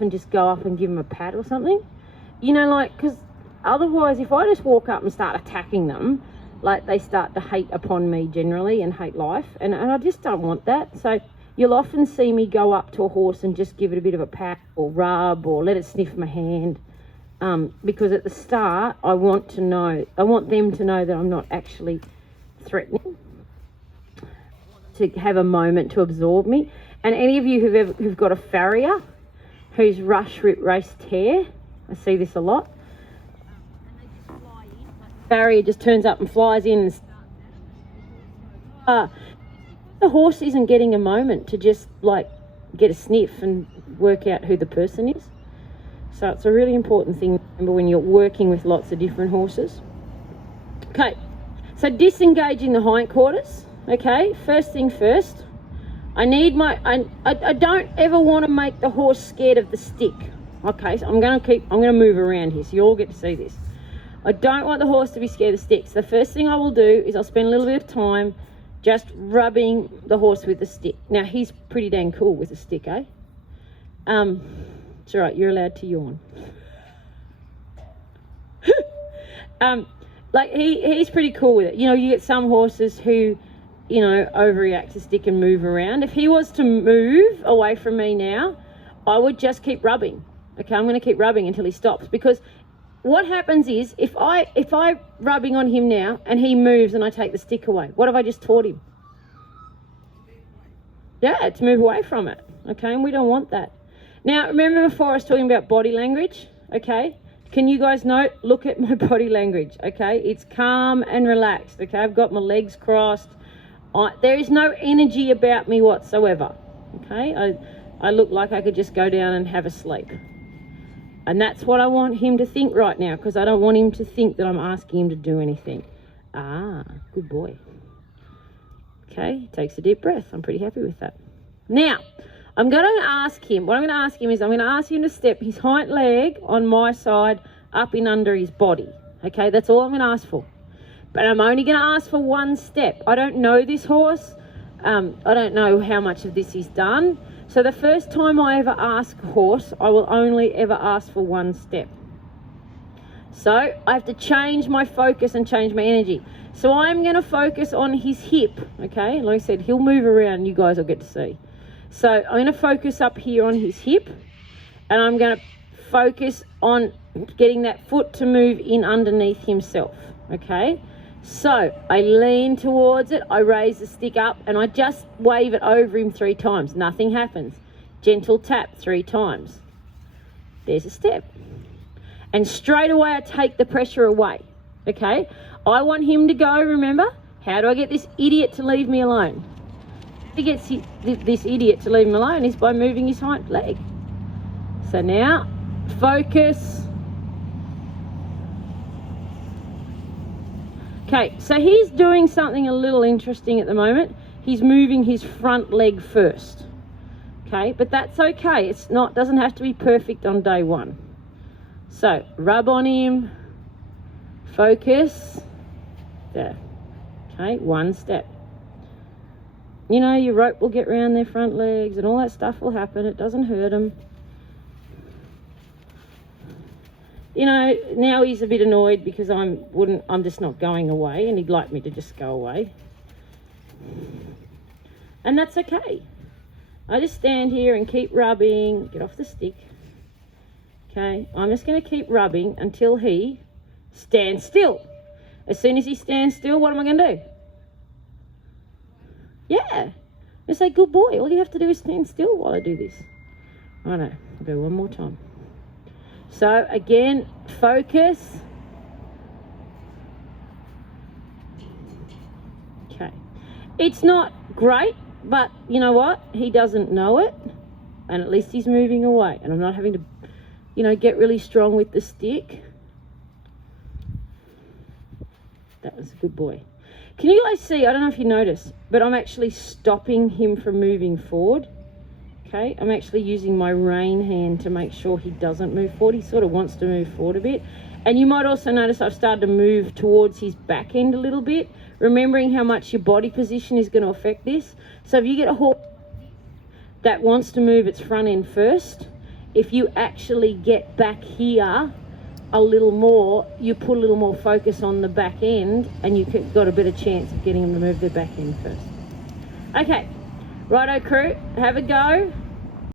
off and just go up and give them a pat or something. You know, like, because otherwise if I just walk up and start attacking them, like, they start to hate upon me generally and hate life, and I just don't want that. So you'll often see me go up to a horse and just give it a bit of a pat or rub or let it sniff my hand, because at the start I want them to know that I'm not actually threatening, to have a moment to absorb me. And any of you who've got a farrier who's rush, rip, race, tear, I see this a lot. Farrier just turns up and flies in, and the horse isn't getting a moment to just like get a sniff and work out who the person is. So it's a really important thing to remember when you're working with lots of different horses. Okay, so disengaging the hindquarters. Okay, first thing first, I don't ever want to make the horse scared of the stick. Okay, so I'm going to move around here so you all get to see this. I don't want the horse to be scared of sticks. The first thing I will do is I'll spend a little bit of time just rubbing the horse with the stick. Now, he's pretty dang cool with a stick, eh? It's all right, you're allowed to yawn. Like, he's pretty cool with it. You know, you get some horses who, you know, overreact to stick and move around. If he was to move away from me now, I would just keep rubbing. Okay, I'm going to keep rubbing until he stops, because what happens is if I rubbing on him now and he moves and I take the stick away, what have I just taught him? Yeah, to move away from it. Okay, and we don't want that. Now, remember before I was talking about body language? Okay, can you guys note, look at my body language, okay? It's calm and relaxed, okay? I've got my legs crossed. There is no energy about me whatsoever, okay? I look like I could just go down and have a sleep. And that's what I want him to think right now, because I don't want him to think that I'm asking him to do anything. Ah, good boy. Okay, takes a deep breath. I'm pretty happy with that. Now, I'm going to ask him to step his hind leg on my side up in under his body. Okay, that's all I'm going to ask for. But I'm only going to ask for one step. I don't know this horse. I don't know how much of this he's done. So the first time I ever ask a horse, I will only ever ask for one step. So I have to change my focus and change my energy. So I'm going to focus on his hip, okay? Like I said, he'll move around, you guys will get to see. So I'm going to focus up here on his hip, and I'm going to focus on getting that foot to move in underneath himself, okay? So I lean towards it, I raise the stick up, and I just wave it over him 3 times. Nothing happens. Gentle tap 3 times. There's a step. And straight away I take the pressure away, okay? I want him to go, remember? How do I get this idiot to leave me alone? He gets this idiot to leave him alone is by moving his hind leg. So now, focus. Okay, so he's doing something a little interesting at the moment. He's moving his front leg first. Okay, but that's okay. Doesn't have to be perfect on day one. So rub on him, focus, there. Okay, one step. You know, your rope will get around their front legs and all that stuff will happen. It doesn't hurt them. You know, now he's a bit annoyed because I'm just not going away, and he'd like me to just go away. And that's okay. I just stand here and keep rubbing. Get off the stick. Okay, I'm just going to keep rubbing until he stands still. As soon as he stands still, what am I going to do? Yeah. I say, good boy. All you have to do is stand still while I do this. I know. I'll go one more time. So again, focus. Okay. It's not great, but you know what? He doesn't know it, and at least he's moving away, and I'm not having to, you know, get really strong with the stick. That was a good boy. Can you guys see, I don't know if you notice, but I'm actually stopping him from moving forward. Okay, I'm actually using my rein hand to make sure he doesn't move forward. He sort of wants to move forward a bit. And you might also notice I've started to move towards his back end a little bit, remembering how much your body position is going to affect this. So if you get a horse that wants to move its front end first, if you actually get back here a little more, you put a little more focus on the back end, and you've got a better chance of getting them to move their back end first. Okay, righto crew, have a go.